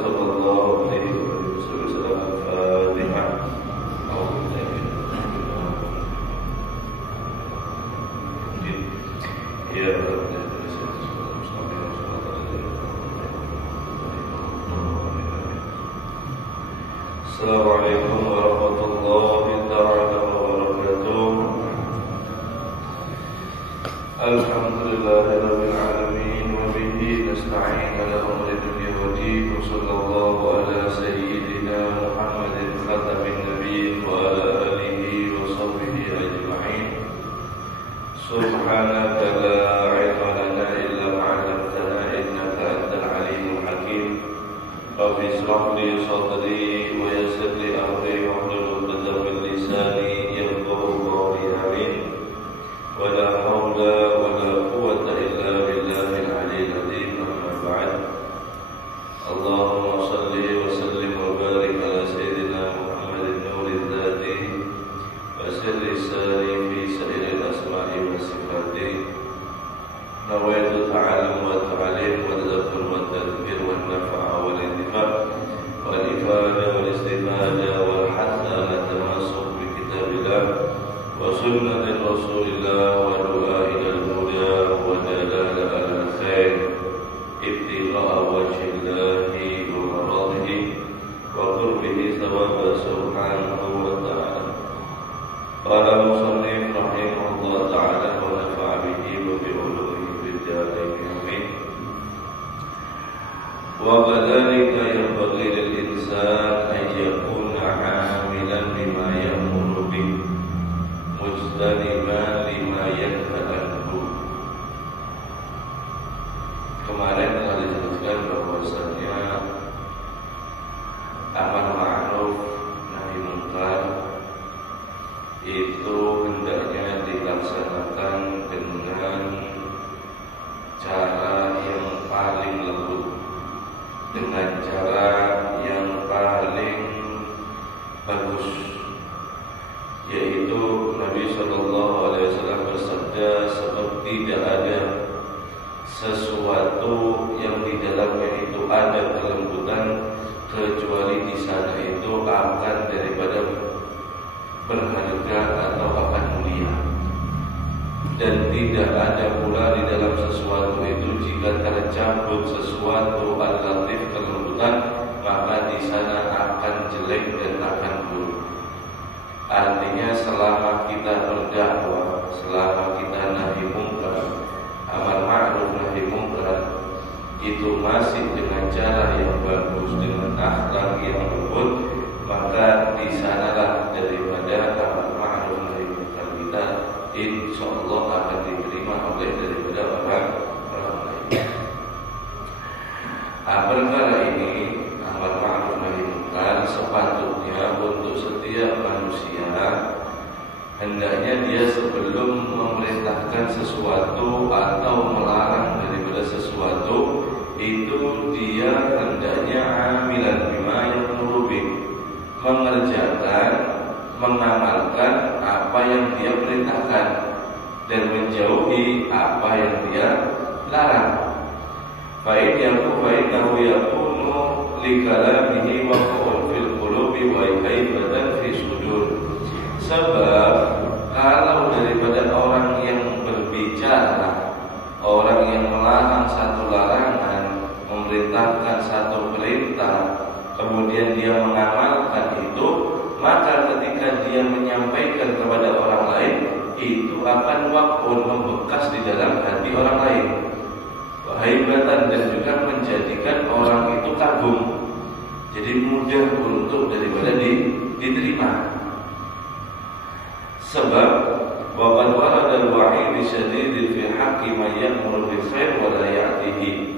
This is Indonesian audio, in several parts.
صلى الله عليه وسلم. الفاتحة. Assalamualaikum warahmatullahi taala wabarakatuh. Alhamdulillahirabbil alamin wa bihi nasta'in ala umuri dunya wa din. Sallallahu ala sayyidina Muhammadin khatamin nabiyyin wa ala alihi wa sahbihi ajma'in. Subhanaka la ilma lana illa ma 'allamtana innaka antal alimul hakim. Rabbi ishrah li sadri wa yassir li amri wahlul 'uqdatam min lisani yafqahu qawli. Amin. Wa la haula wa la quwwata illa billahil 'aliyyil 'azim. Amma ba'd. Allahumma shalli wa sallim wa barik ala sayyidina Muhammadin nuril dzati wa sirri sari fi sa'iril asma'i wa sifati. Nawaitu ta'allum wa ta'alim wa tadabur wa tadbir wa nafa'a wal intifa' wal ifada wal istifada wal hatha ala tamassuk bi kitabillah wa sunnati rasulillah wa du'a ila al-huda wa dalala ala al-khair ibtigha'a wajhillahi wa maradhihi wa qurbihi thawaba subhanahu wa ta'ala. Qala musannif rahimahullah ta'ala wa nafa'a bihi wa bi wa kadzalika yanbaghi lil insan an yakuna 'amilan bima ya'muru bihi mujtaniban lima yanha anhu. Kemarin telah dijelaskan bahwasanya amar ma'ruf nahi munkar itu hendaknya dilaksanakan dengan cara yang paling lembut, dengan cara yang paling bagus, yaitu Nabi sallallahu alaihi wasallam bersabda, sebab tidak ada sesuatu yang di dalamnya itu ada kelembutan kecuali di sana itu akan daripada berharga atau akan mulia. Dan tidak ada pula di dalam sesuatu itu jika tercampur sesuatu al-latif kelembutan, maka di sana akan jelek dan akan buruk. Artinya selama kita berdakwah, selama kita nahi mungkar, amar ma'ruf nahi mungkar, itu masih dengan cara yang bagus, dengan akhlak yang lembut, maka di sanalah daripada amar ma'ruf nahi mungkar kita insyaallah akan diterima oleh daripada orang lain. Perkara ini amar ma'ruf nahi munkar sepatutnya untuk setiap manusia, hendaknya dia sebelum memerintahkan sesuatu atau melarang daripada sesuatu itu dia hendaknya amilan bima ya'muru bihi, mengerjakan, mengamalkan apa yang dia perintahkan dan menjauhi apa yang dia larang. Fa'innahu yakunu li kalamihi wa qawlun fil qulubi wa haibatan fi sudur. Sebab kalau daripada orang yang berbicara, orang yang melarang satu larangan, memerintahkan satu perintah, kemudian dia mengamalkan itu, maka ketika dia menyampaikan kepada orang lain, itu akan waqun, membekas di dalam hati orang lain, wahaibatan, dan juga menjadikan orang itu kagum, jadi mudah untuk daripada diterima. Sebab waqad warada al-wa'id syadid fi haqqi man ya'muru bil khair wa la ya'tihi.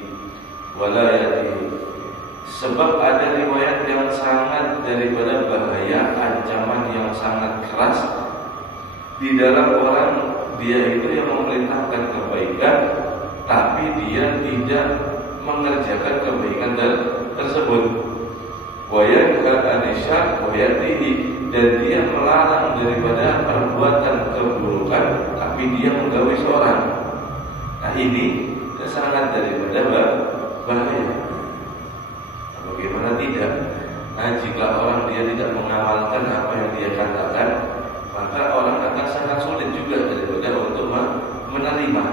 Sebab ada riwayat yang sangat daripada bahaya, ancaman yang sangat keras di dalam orang dia itu yang memerintahkan kebaikan, tapi dia tidak mengerjakan kebaikan tersebut. Wa yanha 'anil syarr wa yatihi, dan dia melarang daripada perbuatan keburukan, tapi dia menggawe seorang. Nah ini sangat daripada bahaya. Begitu mengamalkan apa yang dia katakan, maka orang akan sangat sulit juga daripada untuk menerima.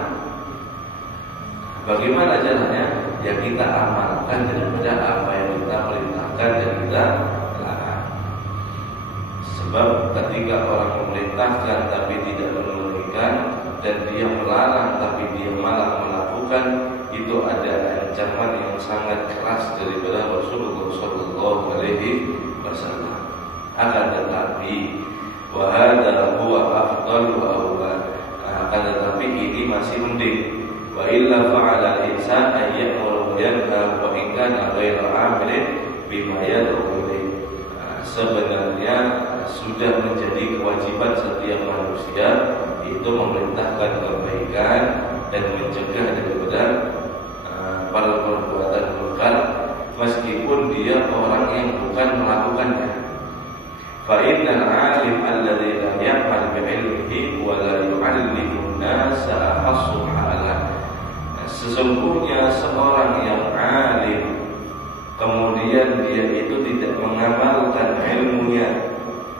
Bagaimana caranya? Ya kita amalkan daripada apa yang kita perintahkan dan kita larang. Sebab ketika orang memerintahkan tapi tidak menunaikan, dan dia melarang tapi dia malah melakukan, itu ada ancaman yang sangat keras daripada Rasulullah Sallallahu Alaihi Wasallam. Akan tetapi wahada huwa afdal wa awwal. Akan tetapi ini masih mending. Wa illa fa'ala al-insan an ya'muru wa yanha wa in kana ghayra 'amilin bima yad'u ilayhi. Sebenarnya sudah menjadi kewajiban setiap manusia itu memerintahkan kebaikan dan mencegah daripada perbuatan munkar meskipun dia orang yang bukan melakukannya. Fa innal 'alim alladzi lam ya'mal bi'ilmihi wa la yu'allimu an-nasa ahassu 'ala. Sesungguhnya seorang yang alim kemudian dia itu tidak mengamalkan ilmunya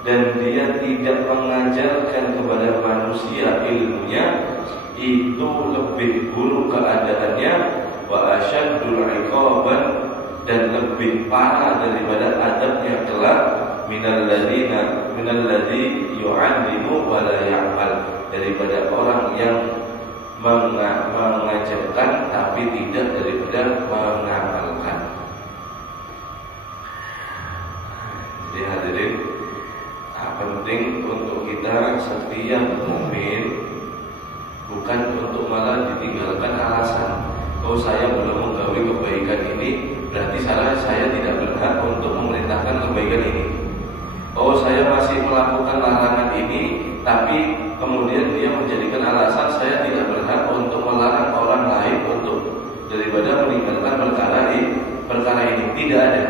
dan dia tidak mengajarkan kepada manusia ilmunya, itu lebih buruk keadaannya, wa asyaddul 'iqaban, dan lebih parah daripada adabnya kelak, minalladzi yu'allimu wa la ya'mal, daripada orang yang mengajarkan tapi tidak daripada mengamalkan. Jadi hadirin, penting untuk kita setiap mukmin bukan untuk malah ditinggalkan alasan, oh saya belum menggawi kebaikan ini, berarti saya tidak berhak untuk memerintahkan kebaikan ini. Oh saya masih melakukan larangan ini, tapi kemudian dia menjadikan alasan saya tidak berhak untuk melarang orang lain untuk daripada meninggalkan perkara ini. Tidak ada.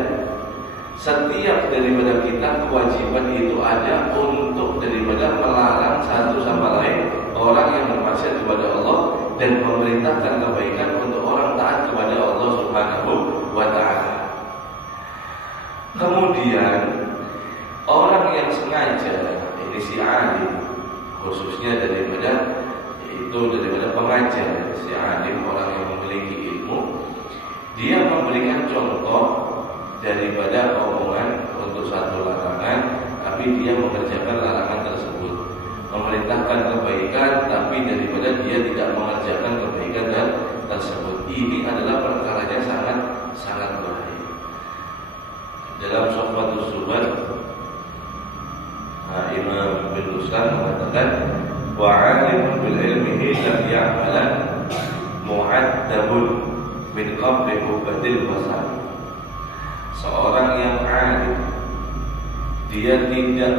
Setiap daripada kita kewajiban itu ada untuk daripada melarang satu sama lain orang yang bermaksiat kepada Allah dan memerintahkan kebaikan untuk orang taat kepada Allah Subhanahu wa Ta'ala. Kemudian orang yang sengaja, ini si alim, khususnya daripada pengajar, si alim, orang yang memiliki ilmu, dia memberikan contoh daripada omongan untuk satu larangan, tapi dia mengerjakan larangan tersebut, memerintahkan kebaikan, tapi daripada dia tidak mengerjakan kebaikan tersebut. Ini adalah perkaranya sangat bahaya. Dalam Sohbatus Subhan, Imam bin Ruslan mengatakan, wa 'alimun bil ilmihi lam ya'malan mu'addabun min qabli ubadil wasal. Seorang yang alim, dia tidak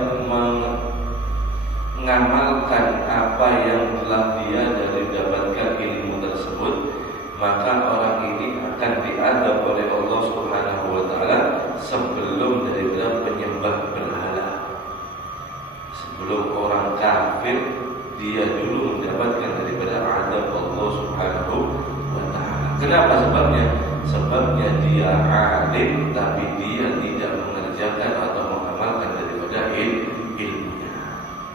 mengamalkan apa yang telah dia dari dapatkan ilmu tersebut, maka orang ini akan diadab oleh Allah Subhanahu wa Ta'ala sebelum daripada penyembah berhala. Sebelum orang kafir, dia dulu mendapatkan daripada adab Allah Subhanahu wa Ta'ala. Kenapa sebabnya? Sebabnya dia alim tapi dia tidak mengerjakan atau mengamalkan daripada ilmunya.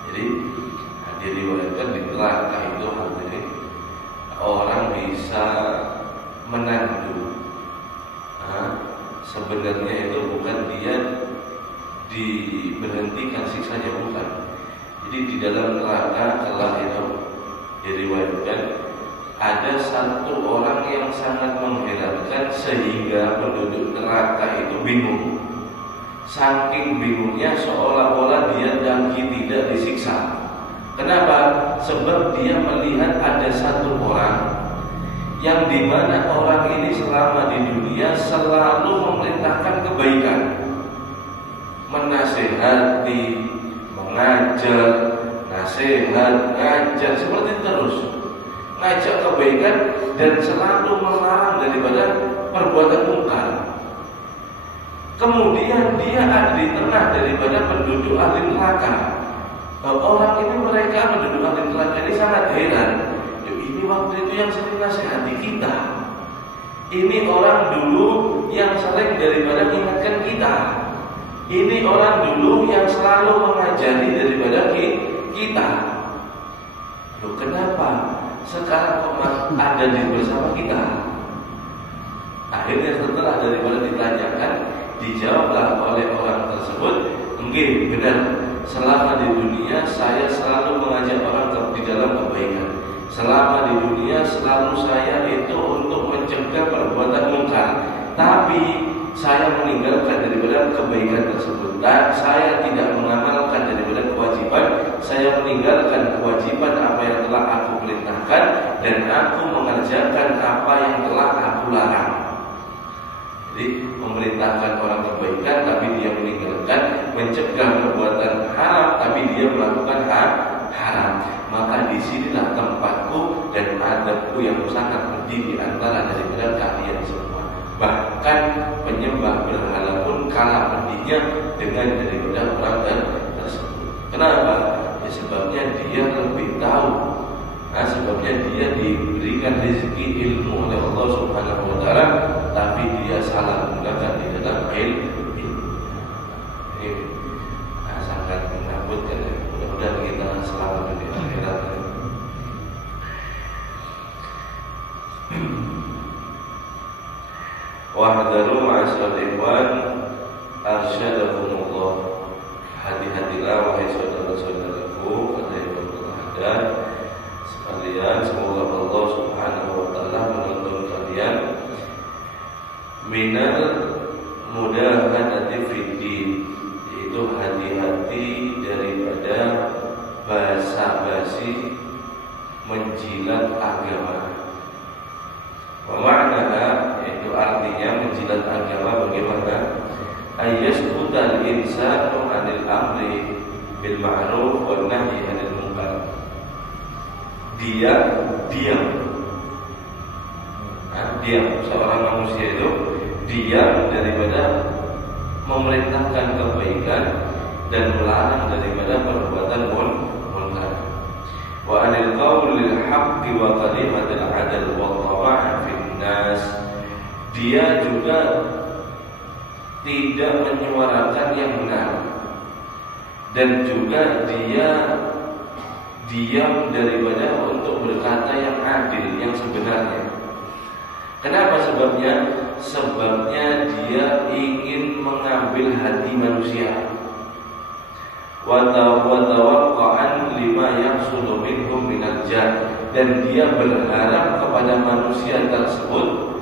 Jadi diriwayatkan di neraka itu hadirin, orang bisa menandu. Sebenarnya itu bukan dia diberhentikan siksanya, bukan. Jadi di dalam neraka kelak itu diriwayatkan ada satu orang yang sangat mengherankan sehingga penduduk neraka itu bingung. Saking bingungnya seolah-olah dia lagi tidak disiksa. Kenapa? Sebab dia melihat ada satu orang yang dimana orang ini selama di dunia selalu memerintahkan kebaikan, menasehati, mengajar, nasihat, ngajar, seperti itu terus. Ngajak kebaikan dan selalu melarang daripada perbuatan munkar. Kemudian dia ada di tengah daripada penduduk ahli neraka. Orang ini, mereka penduduk ahli neraka ini sangat heran. Ini waktu itu yang sering nasihati kita. Ini orang dulu yang sering daripada mengingatkan kita. Ini orang dulu yang selalu mengajari daripada kita. Loh, kenapa sekarang kok ada di bersama kita? Akhirnya setelah daripada ditanyakan, dijawablah oleh orang tersebut, mungkin benar, selama di dunia saya selalu mengajak orang di dalam kebaikan. Selama di dunia selalu saya itu untuk mencegah perbuatan mungkar. Tapi saya meninggalkan daripada kebaikan tersebut. Dan saya tidak mengamalkan daripada kewajiban. Saya meninggalkan kewajiban apa yang telah aku perintahkan, dan aku mengerjakan apa yang telah aku larang. Jadi memerintahkan orang kebaikan tapi dia meninggalkan, mencegah perbuatan haram tapi dia melakukan haram. Maka disinilah tempatku dan adabku yang sangat penting di antara daripada kalian semua. Bahkan penyembah berhala pun kalah pedihnya dengan daripada orang tersebut. Kenapa? Ya sebabnya dia lebih tahu. Nah, sebabnya dia diberikan rezeki ilmu oleh Allah Subhanahu wa taala, tapi dia salah menggunakan di dalam ilmu. Ini sangat menakutkan ya. Mudah-mudahan kita selamat di akhirat. Wahdaru ma'asyiral ikhwan arsyadakumullah. Hati-hatilah wahai saudara-saudaraku, kata yang berada sekalian, semoga Allah Subhanahu wa taala menuntun kalian minal mudahadati fiddin, yaitu hati-hati daripada basa-basi menjilat agama. Wa ma'naha, yaitu artinya menjilat agama bagaimana? Ayyasqutal insanu 'anil amri bil ma'ruf wan nahyi 'anil munkar. Dia diam. Diam. Seorang manusia itu diam daripada memerintahkan kebaikan dan melarang daripada perbuatan munkar. Wa 'anil qaulil haqqi wa kalimatil 'adl wa tama'a fin nas. Dia juga tidak menyuarakan yang benar, dan juga dia diam daripada untuk berkata yang adil, yang sebenarnya. Kenapa sebabnya? Sebabnya dia ingin mengambil hati manusia. Wa tawaqqa'an lima yahsulu minhum minal jah, dan dia berharap kepada manusia tersebut.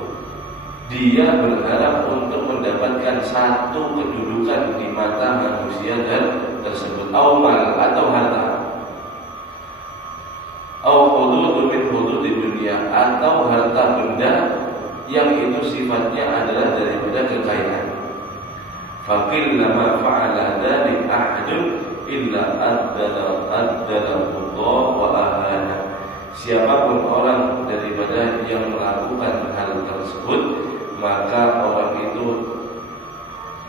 Dia berharap untuk mendapatkan satu kedudukan di mata manusia tersebut, awal atau harta, hudud min hudud dunia, atau harta benda yang itu sifatnya adalah daripada kekayaan. Faqil lama fa'ala dzalik ahadun illa addalallahu wa ahana. Siapapun orang daripada yang melakukan hal tersebut, maka orang itu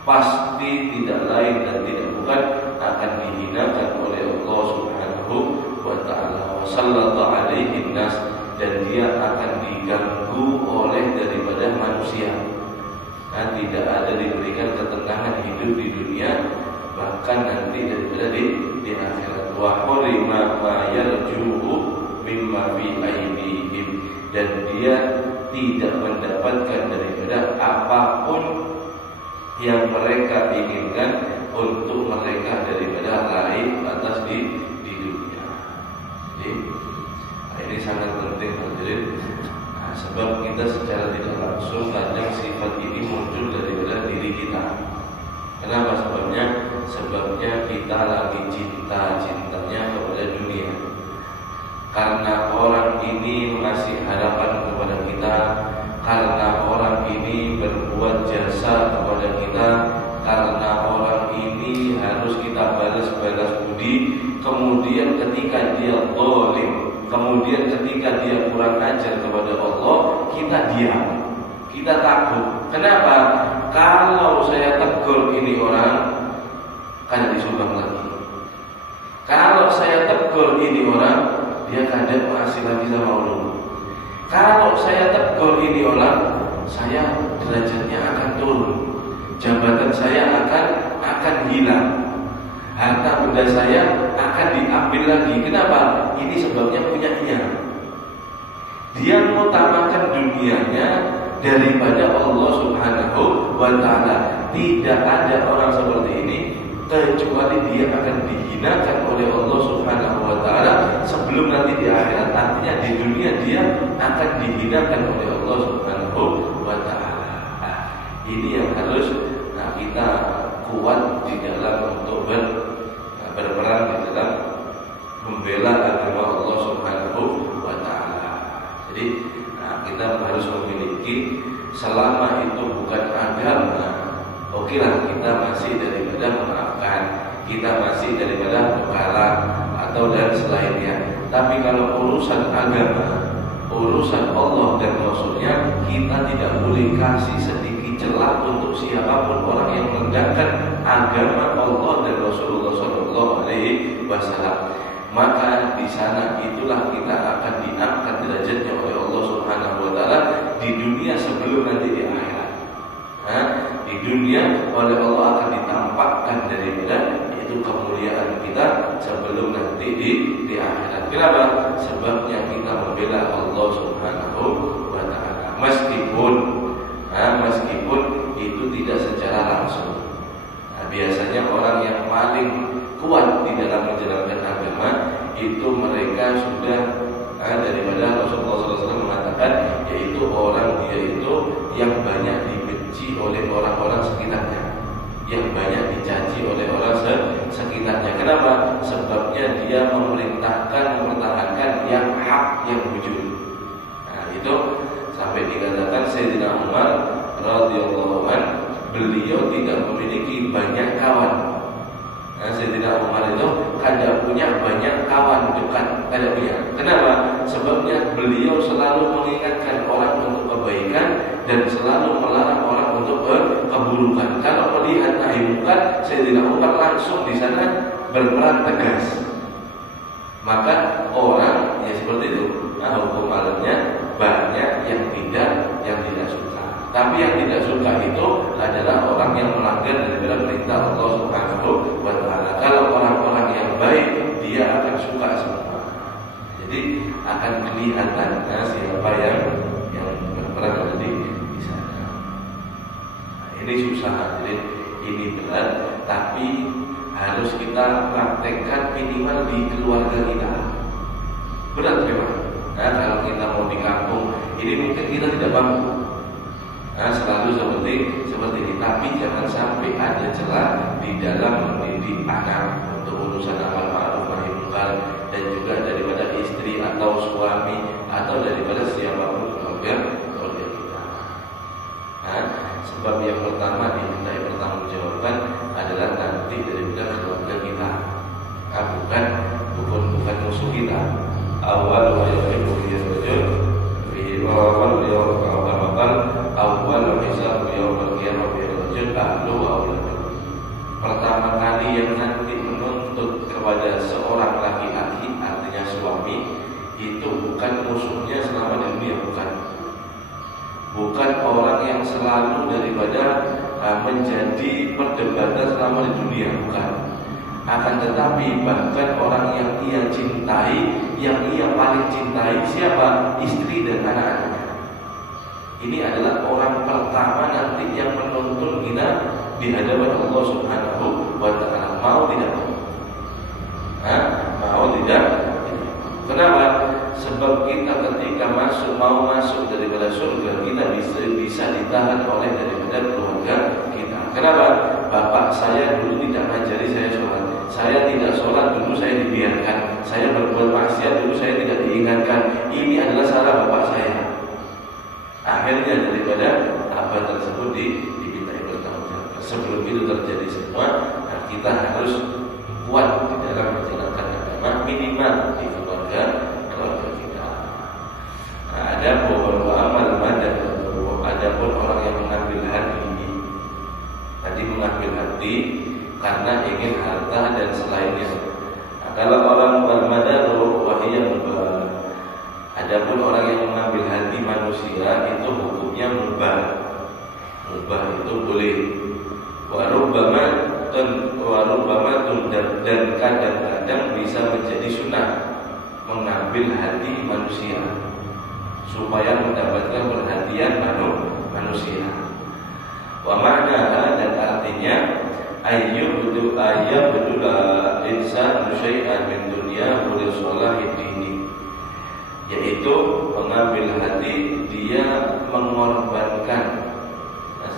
pasti tidak lain dan tidak bukan akan dihinakan oleh Allah Subhanahu wa taala. Wa sallallahu alaihi nas, dan dia akan diganggu oleh daripada manusia. Nah, tidak ada diberikan ketenangan hidup di dunia, bahkan nanti daripada di akhirat. Wa hurima ma yarjuhu mimma fi aydihim, dan dia tidak mendapatkan daripada apapun yang mereka inginkan untuk mereka daripada raih atas di dunia. Jadi, ini sangat penting hadirin. Sebab kita secara tidak langsung kadang sifat ini muncul daripada diri kita. Kenapa sebabnya? Sebabnya kita lagi cinta-cintanya kepada dunia. Karena orang ini mengasih harapan kepada kita, karena orang ini berbuat jasa kepada kita, karena orang ini harus kita balas budi. Kemudian ketika dia zalim, kemudian ketika dia kurang ajar kepada Allah, kita diam, kita takut. Kenapa? Kalau saya tegur ini orang, kan disumbang lagi. Kalau saya tegur ini orang, dia kadang masih lagi sama Allah. Kalau saya tegur ini orang, saya derajatnya akan turun, jabatan saya akan akan hilang. Harta benda saya akan diambil lagi. Kenapa? Ini sebabnya punyanya. Dia mengutamakan dunianya daripada Allah Subhanahu wa ta'ala. Tidak ada orang seperti ini kecuali dia akan dihinakan oleh Allah Subhanahu wa ta'ala sebelum nanti di akhirat. Artinya di dunia dia akan dihinakan oleh Allah Subhanahu wa ta'ala. Ini yang harus kita kuat di dalam untuk berperan di dalam membela agama Allah Subhanahu wa ta'ala. Jadi kita harus memiliki, selama itu bukan agama, okelah kita masih daripada memaafkan, kita masih daripada mengalah atau dan selainnya. Tapi kalau urusan agama, urusan Allah dan Rasulnya, kita tidak boleh kasih sedikit celah untuk siapapun orang yang merendahkan agama Allah dan Rasulullah Sallallahu Alaihi Wasallam. Maka di sana itulah kita akan diangkat derajatnya oleh Allah Subhanahu wa ta'ala di dunia sebelum nanti di akhirat. Di dunia oleh Allah akan ditampakkan daripada itu kemuliaan kita sebelum nanti di akhirat. Kenapa? Sebabnya kita membela Allah Subhanahu wa ta'ala. Meskipun itu tidak secara langsung. Biasanya orang yang paling kuat di dalam menjalankan agama itu mereka sudah daripada Rasulullah SAW mengatakan, yaitu orang dia itu yang banyak dibenci oleh orang-orang sekitarnya, yang banyak dicaci oleh orang sekitarnya. Kenapa? Sebabnya dia mempertahankan yang hak, yang jujur. Itu sampai dikatakan Sayyidina Umar radhiyallahu anhu, beliau tidak memiliki banyak kawan. Sayyidina Umar itu tidak punya banyak kawan dekat, tidak punya. Kenapa? Sebabnya beliau selalu mengingatkan orang untuk kebaikan dan selalu melarang orang untuk keburukan. Kalau melihat nahi munkar, Sayyidina Umar langsung di sana berperan tegas. Maka orang ya seperti itu, hukum alamnya banyak yang tidak suka. Tapi yang tidak suka itu adalah orang yang melanggar daripada perintah Allah Subhanahu wa ta'ala. Kalau orang-orang yang baik, dia akan suka semua. Jadi akan kelihatan siapa yang berperan ada di sana. Ini susah, jadi ini berat, tapi harus kita praktekkan minimal di keluarga kita. Berat memang. Kalau kita mau di kampung, ini mungkin kita tidak mampu. Selalu seperti ini. Tapi jangan sampai ada celah di dalam mendidik anak untuk urusan amal ma'ruf nahi munkar, dan juga daripada istri atau suami atau daripada siapapun keluarga kita. Sebab yang pertama dimintai pertanggungjawabkan adalah nanti daripada keluarga kita, bukan musuh kita. Awal wa yaqibu fi rajul fi awal awal hisab yaumil qiyamah bi rajul ahlu wa auladu. Pertama kali yang nanti menuntut kepada seorang laki-laki, artinya suami, itu bukan musuhnya selama di dunia, bukan orang yang selalu daripada menjadi perdebatan selama di dunia, bukan. Akan tetapi bahkan orang yang ia cintai, yang ia paling cintai siapa? Istri dan anak-anaknya. Ini adalah orang pertama nanti yang menuntun kita di hadapan Allah Subhanahu wa ta'ala. Mau tidak mau? Mau tidak? Kenapa? Sebab kita ketika mau masuk daripada surga, kita bisa ditahan oleh daripada keluarga kita. Kenapa? Bapak saya dulu tidak mengajari saya sholat, saya tidak sholat dulu saya dibiarkan, saya berbuat maksiat dulu saya tidak diingatkan. Ini adalah salah bapak saya. Akhirnya daripada apa tersebut dimintai pertanggungjawaban. Sebelum itu terjadi semua, kita harus kuat di dalam menjalankan agama, minimal di keluarga kita. Ada beberapa amal madan, ada pun orang yang mengambil hati. Tadi mengambil hati karena ingin harta dan selainnya. Kalau orang bermadaruh wahiyah mubah. Adapun orang yang mengambil hati manusia itu hukumnya mubah. Mubah itu boleh. Wa rubbama dan kadang-kadang bisa menjadi sunnah mengambil hati manusia supaya mendapatkan perhatian manusia. Wa ma'naha, dan artinya ayyubdu insan syai'an min dunya wa li salahi dini, yaitu mengambil hati, dia mengorbankan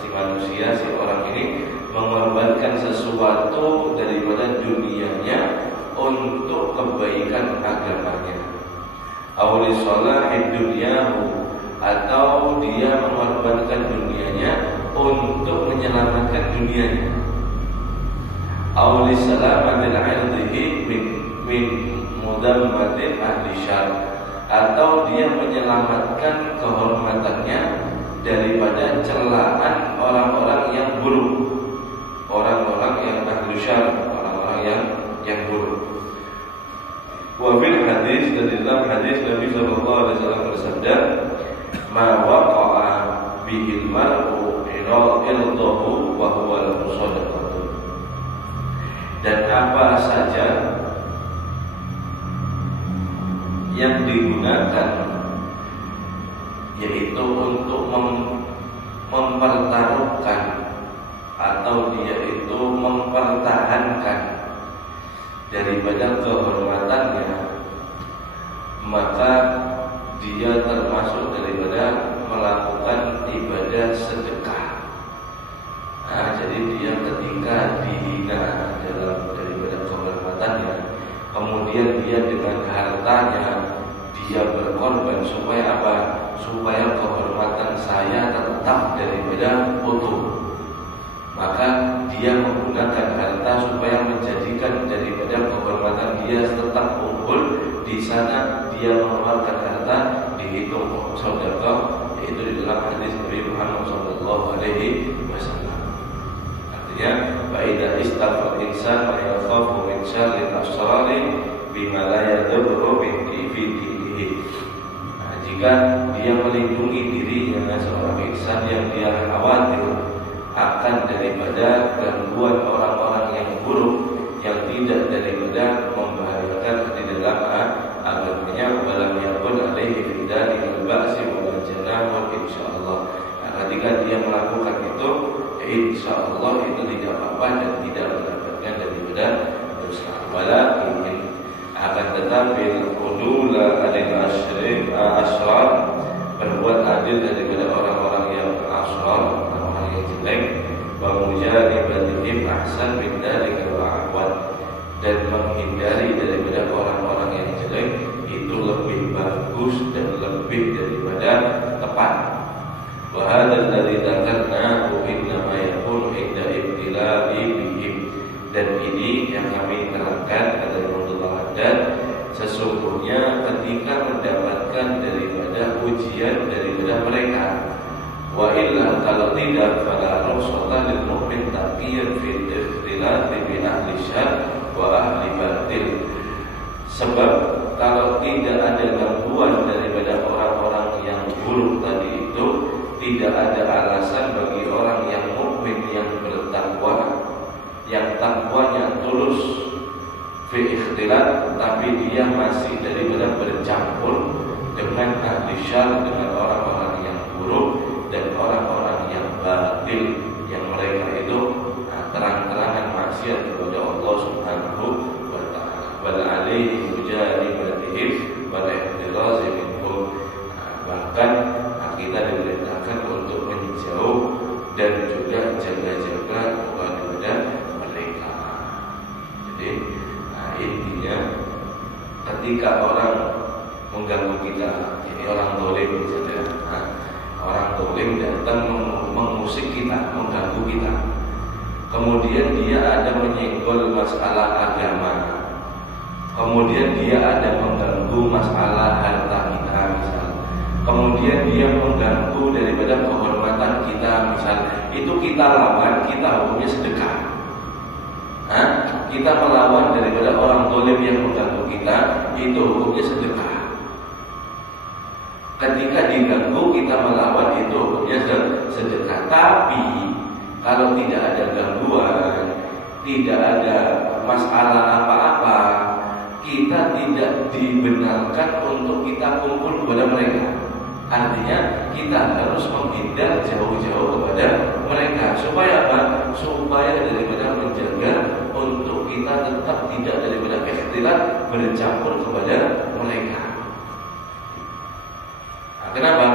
si manusia, si orang ini mengorbankan sesuatu daripada dunianya untuk kebaikan agamanya. Awli salahi dunyahu, atau dia mengorbankan dunianya untuk menyelamatkan dunianya. Awli salamatil irdihi min mudammatin ahli syarr, atau dia menyelamatkan kehormatannya daripada celaan orang-orang yang buruk, orang-orang yang ahli syarr, orang-orang yang buruk. Wa fil hadis, dan dalam hadis Nabi sallallahu alaihi wasallam bersabda, ma waqa'a bihil mar'u iradahu wa huwa lahu shadaqah. Dan apa saja yang digunakan yaitu untuk mempertaruhkan atau dia itu mempertahankan daripada kehormatannya, maka dia termasuk daripada melakukan ibadah sedekah. Jadi dia ketika dihina daripada kehormatannya, kemudian dia dengan hartanya dia berkorban supaya apa? Supaya kehormatan saya tetap daripada utuh. Maka dia menggunakan harta supaya menjadikan daripada kehormatan dia tetap unggul. Di sana dia mengeluarkan harta, dihitung sedekah, yaitu di dalam hadis Nabi Muhammad sallallahu alaihi wasallam. Artinya, faida istafal insan wa yakhafu min syarril asrari bima la yadurru fi dinihi. Jika dia melindungi dirinya, seorang insan yang dia khawatir akan daripada gangguan orang-orang yang buruk yang tidak daripada membahayakan di dalam agamanya, walam yakun alaihi fi dzalika al-ba'si wal janah, insyaallah. Ketika dia melakukan itu, insyaallah itu tidak apa-apa dan tidak mendapatkan daripada dosa. Walakin akan tetapi udula asrar, berbuat adil daripada orang-orang yang asrar, orang-orang yang jelek, wa mujanibatihim ahsan min dzalika wa ahwan, dan menghindari daripada orang-orang yang jelek itu lebih bagus dan lebih daripada tepat. Wa hadzal ladzi dzakarnahu innama yakunu inda ibtila'i bihim, dan ini yang kami terangkan kata Rasulullah, dan sesungguhnya ketika mendapatkan daripada ujian daripada mereka. Wa illa, kalau tidak, fala rukhsata lil mu'min taqiyan fil ikhtilat bi ahli syarr wa ahli batil. Sebab kalau tidak ada gangguan daripada orang-orang yang buruk tadi itu, tidak ada alasan bagi orang yang mukmin yang bertakwa, yang takwanya tulus fi ikhtilat, tapi dia masih daripada bercampur dengan ahli syarr, dengan orang-orang yang buruk dan orang-orang yang batil, yang mereka itu terang-terangan maksiat kepada Allah Subhanahu wa taala. Wal alaihi mujanibatihim wal ihtiraz minhum. Bahkan kita diperintahkan untuk menjauh dan juga jaga-jaga kepada mereka. Jadi intinya ketika orang mengganggu kita, ini orang zalim misalnya, orang zalim datang mengusik kita, mengganggu kita, kemudian dia ada menyenggol masalah agama, kemudian dia ada mengganggu masalah harta kita misalnya, kemudian dia mengganggu daripada kehormatan kita misalnya, itu kita lawan, kita hukumnya sedekah. Kita melawan daripada orang zalim yang mengganggu kita, itu hukumnya sedekah. Ketika diganggu kita melawan, itu hukumnya sedekah. Tapi kalau tidak ada gangguan, tidak ada masalah apa-apa, kita tidak dibenarkan untuk kita kumpul kepada mereka. Artinya kita harus menghindar jauh-jauh kepada mereka. Supaya apa? Supaya daripada menjaga untuk kita tetap tidak daripada ikhtilat bercampur kepada mereka. Nah, kenapa?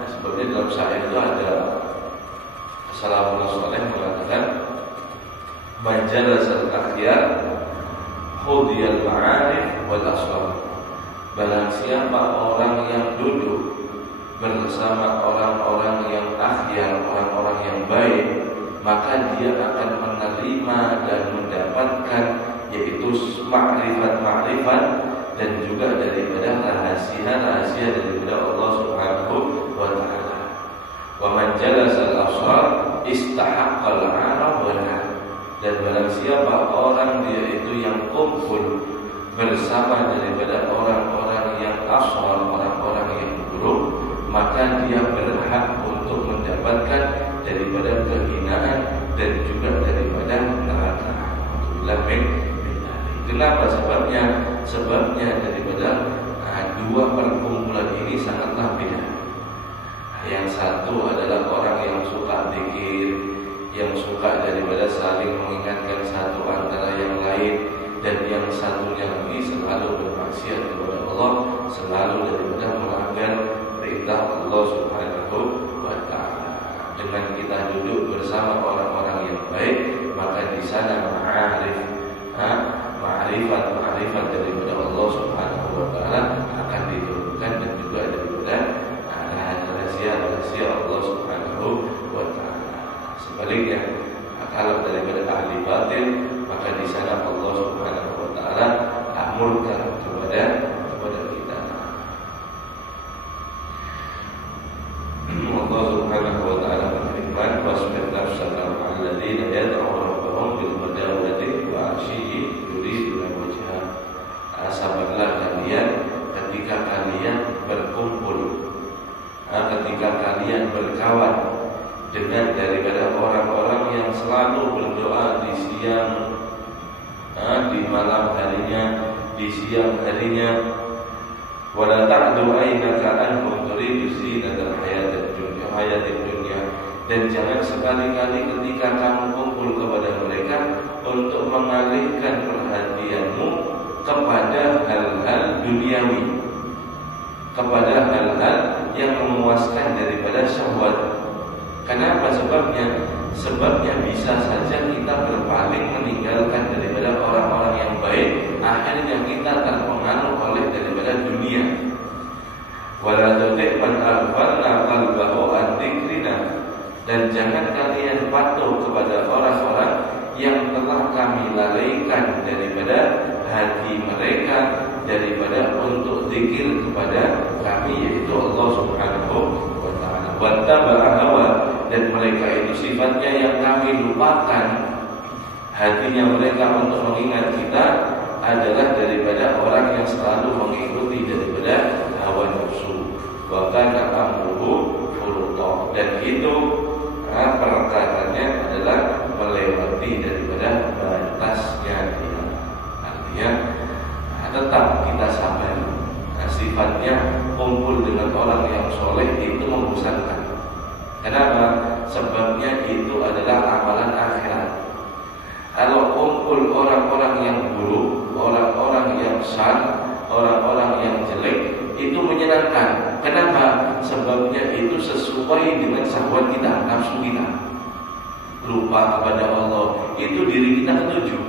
Nah, sebabnya dalam syair itu ada Salafus Saleh mengatakan Majalasal akhyar hudiyal ma'arif wal aslam. Barang siapa orang yang duduk bersama orang-orang yang akhyar, orang-orang yang baik, maka dia akan menerima dan mendapatkan yaitu ma'rifat-ma'rifat dan juga daripada rahasia-rahasia daripada Allah Subhanahu wa ta'ala. Wa man jalasal absar istahaqqal 'arab wal 'ad. Dan barang siapa orang dia itu yang kumpul bersama daripada orang-orang yang aswar, orang-orang yang buruk, maka dia berhak untuk mendapatkan daripada kehinaan dan juga daripada neraka. Kenapa sebabnya? Sebabnya daripada dua perkumpulan ini sangatlah beda. Yang satu adalah orang yang suka zikir, yang suka daripada saling mengingatkan satu antara yang lain, dan yang satunya lagi selalu bermaksiat kepada Allah, selalu daripada melanggar perintah Allah Subhanahu wa ta'ala. Dengan kita duduk bersama orang-orang yang baik, maka di sana ma'rifat daripada Allah Subhanahu wa ta'ala akan diturunkan, dan juga daripada rahasia-rahasia Allah Subhanahu wa ta'ala. Sebaliknya, kalau daripada ahli batil, maka di sana Allah Subhanahu wa ta'ala murka kepada kita. Allah Subhanahu wa ta'ala berfirman, "Wasbir nafsaka ma'al ladzina yad'una rabbahum bil ghadati wa 'ashiyyi yuriduna wajha." Sabarlah kalian ketika kalian berkumpul, ketika kalian berkawan dengan daripada orang-orang yang selalu berdoa di siang, di malam harinya, di siang harinya. Wala ta'du aynaka anhum turidu zinatal hayatid dunya. Dan jangan sekali-kali ketika kamu kumpul kepada mereka untuk mengalihkan perhatianmu kepada hal-hal duniawi, kepada hal-hal yang memuaskan daripada syahwat. Kenapa sebabnya? Sebabnya bisa saja kita berpaling meninggalkan daripada orang-orang yang baik, akhirnya kita terpengaruh oleh daripada dunia. Wala tuti' man aghfalna qalbahu an dzikrina. Dan jangan kalian patuh kepada orang-orang yang telah kami lalaikan daripada hati mereka daripada untuk zikir kepada kami, yaitu Allah Subhanahu wa ta'ala. Wattaba'a hawa. Dan mereka itu sifatnya yang kami lupakan, hatinya mereka untuk mengingat kita adalah daripada orang yang selalu mengikuti daripada hawa nafsu. Wa kana amruhu furutah. Dan itu perkaranya adalah melewati daripada batasnya dia. Artinya tetap kita sabar. Sifatnya kumpul dengan orang yang soleh itu membosankan. Kenapa? Sebabnya itu adalah amalan akhirat. Kalau kumpul orang-orang yang buruk, orang-orang yang syar, orang-orang yang jelek, itu menyenangkan. Kenapa? Sebabnya itu sesuai dengan syahwat kita, nafsu kita. Lupa kepada Allah, itu diri kita ketujuh.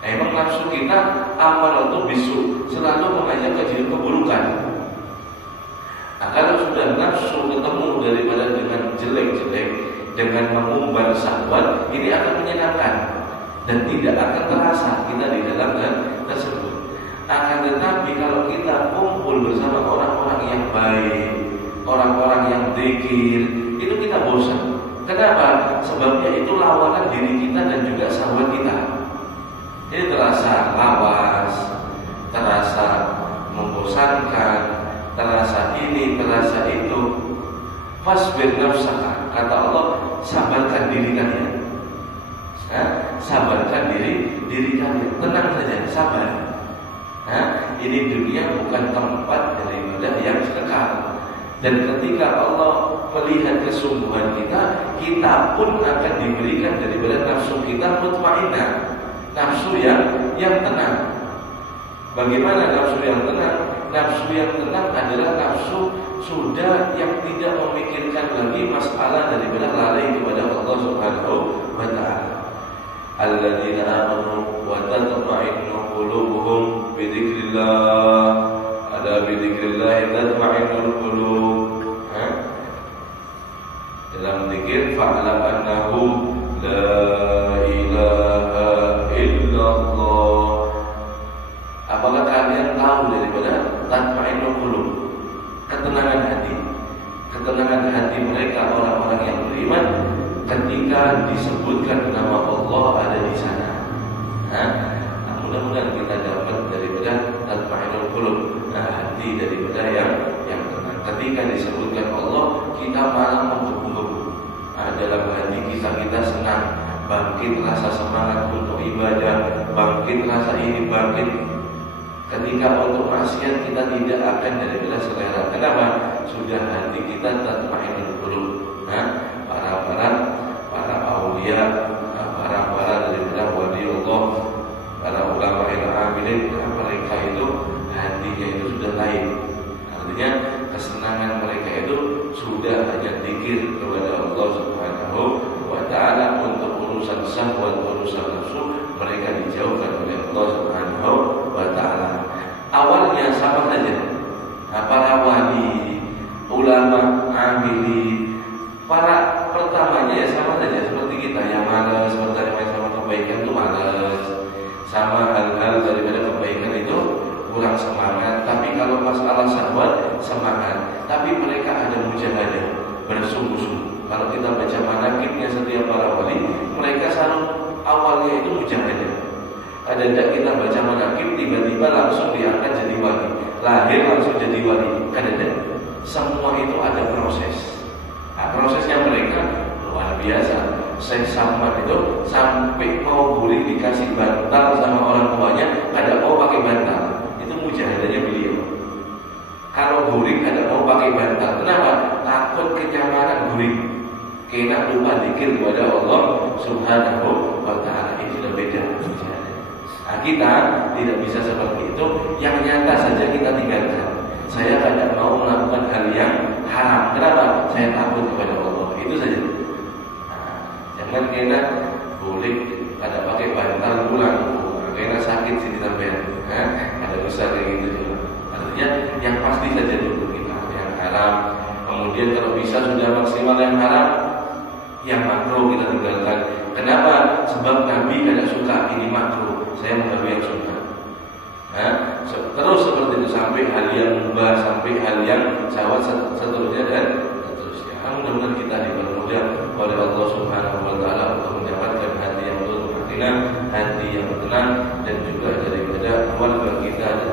Emang nafsu kita amal itu bisu, selalu mengajak ke keburukan. Nah, kalau sudah nafsu ketemu daripada dengan jelek-jelek, dengan mengumbar syahwat, ini akan menyenangkan dan tidak akan terasa kita di dalam tersebut. Akan tetapi kalau kita kumpul bersama orang-orang yang baik, orang-orang yang zikir, itu kita bosan. Kenapa? Sebabnya itu lawanan diri kita dan juga syahwat kita. Jadi terasa lawas, terasa membosankan, terasa ini, terasa itu. Fasbir nafsaka, kata Allah, sabarkan diri kalian. sabarkan diri kalian, tenang saja, sabar. Ini dunia bukan tempat daripada yang kekal. Dan ketika Allah melihat kesungguhan kita, kita pun akan diberikan daripada nafsu kita mutmainnah, nafsu yang tenang. Bagaimana nafsu yang tenang? Nafsu yang tenang adalah nafsu sudah yang tidak memikirkan lagi masalah daripada lalai kepada Allah Subhanahu wa taala. Alladzina amanu wa tatma'innu qulubuhum bi dzikrillah. Ada bi dzikrillah tatma'innul qulub. Dalam zikir fa'lam annahu la ilaha illallah. Apakah kalian tahu daripada tatma'innul qulub? Ketenangan hati. Ketenangan hati mereka orang-orang yang beriman ketika disebutkan nama Allah ada di sana. Mudah-mudahan kita dapat daripada tatma'innul qulub, hati daripada yang tenang. Ketika disebutkan Allah, kita malah menggebu-gebu. Dalam hati kita senang, bangkit rasa semangat untuk ibadah, bangkit rasa ini, bangkit. Ketika untuk maksiat kita tidak akan daripada selera. Kenapa? Sudah hati kita tatma'innul qulub. Para aulia, para daripada wali Allah, para ulama yang amilin, mereka itu hatinya itu sudah lain. Artinya kesenangan mereka itu sudah hanya zikir kepada Allah Subhanahu wa taala. Untuk urusan syahwat, urusan nafsu, mereka dijauhkan oleh Allah Subhanahu wa taala. Awalnya sama saja. Para wali, ulama, amili, para pertamanya ya sama saja seperti kita yang malas, bertanya sama kebaikan itu malas, sama hal-hal daripada kebaikan itu kurang semangat. Tapi kalau masalah syahwat semangat. Tapi mereka ada mujahadah, bersungguh-sungguh. Kalau kita baca manaqibnya setiap para wali, mereka selalu awalnya itu mujahadah. Ada tidak kita baca manaqib tiba-tiba langsung diangkat jadi wali, lahir langsung jadi wali? Ada tidak? Semua itu ada proses. Prosesnya mereka luar biasa. Syekh Samad itu sampai mau guling dikasih bantal sama orang tuanya, kada mau pakai bantal. Itu mujahadahnya beliau. Kalau guling kada mau pakai bantal. Kenapa? Takut kenyamanan guling. Kena lupa zikir kepada Allah Subhanahu wa taala. Ini sudah beda. Kita tidak bisa seperti itu. Yang nyata saja kita tinggalkan. Saya tidak mau melakukan hal yang haram. Kenapa? Saya takut kepada Allah. Itu saja. Jangan kena boleh ada pakai bantal pulang. Kena sakit sini sampai. Ada dosa kayak gitu juga. Artinya yang pasti saja dulu kita yang haram. Kemudian kalau bisa sudah maksimal yang haram, yang makruh kita tinggalkan. Kenapa? Sebab Nabi tidak suka ini makruh. Saya mengambil yang sunnah. Terus seperti itu sampai hal yang mubah, sampai hal yang syahwat seterusnya dan seterusnya. Mudah-mudahan kita dipermudah oleh Allah Subhanahu wa taala untuk mendapatkan hati yang mutmainnah, hati yang tenang, dan juga daripada keluarga kita dan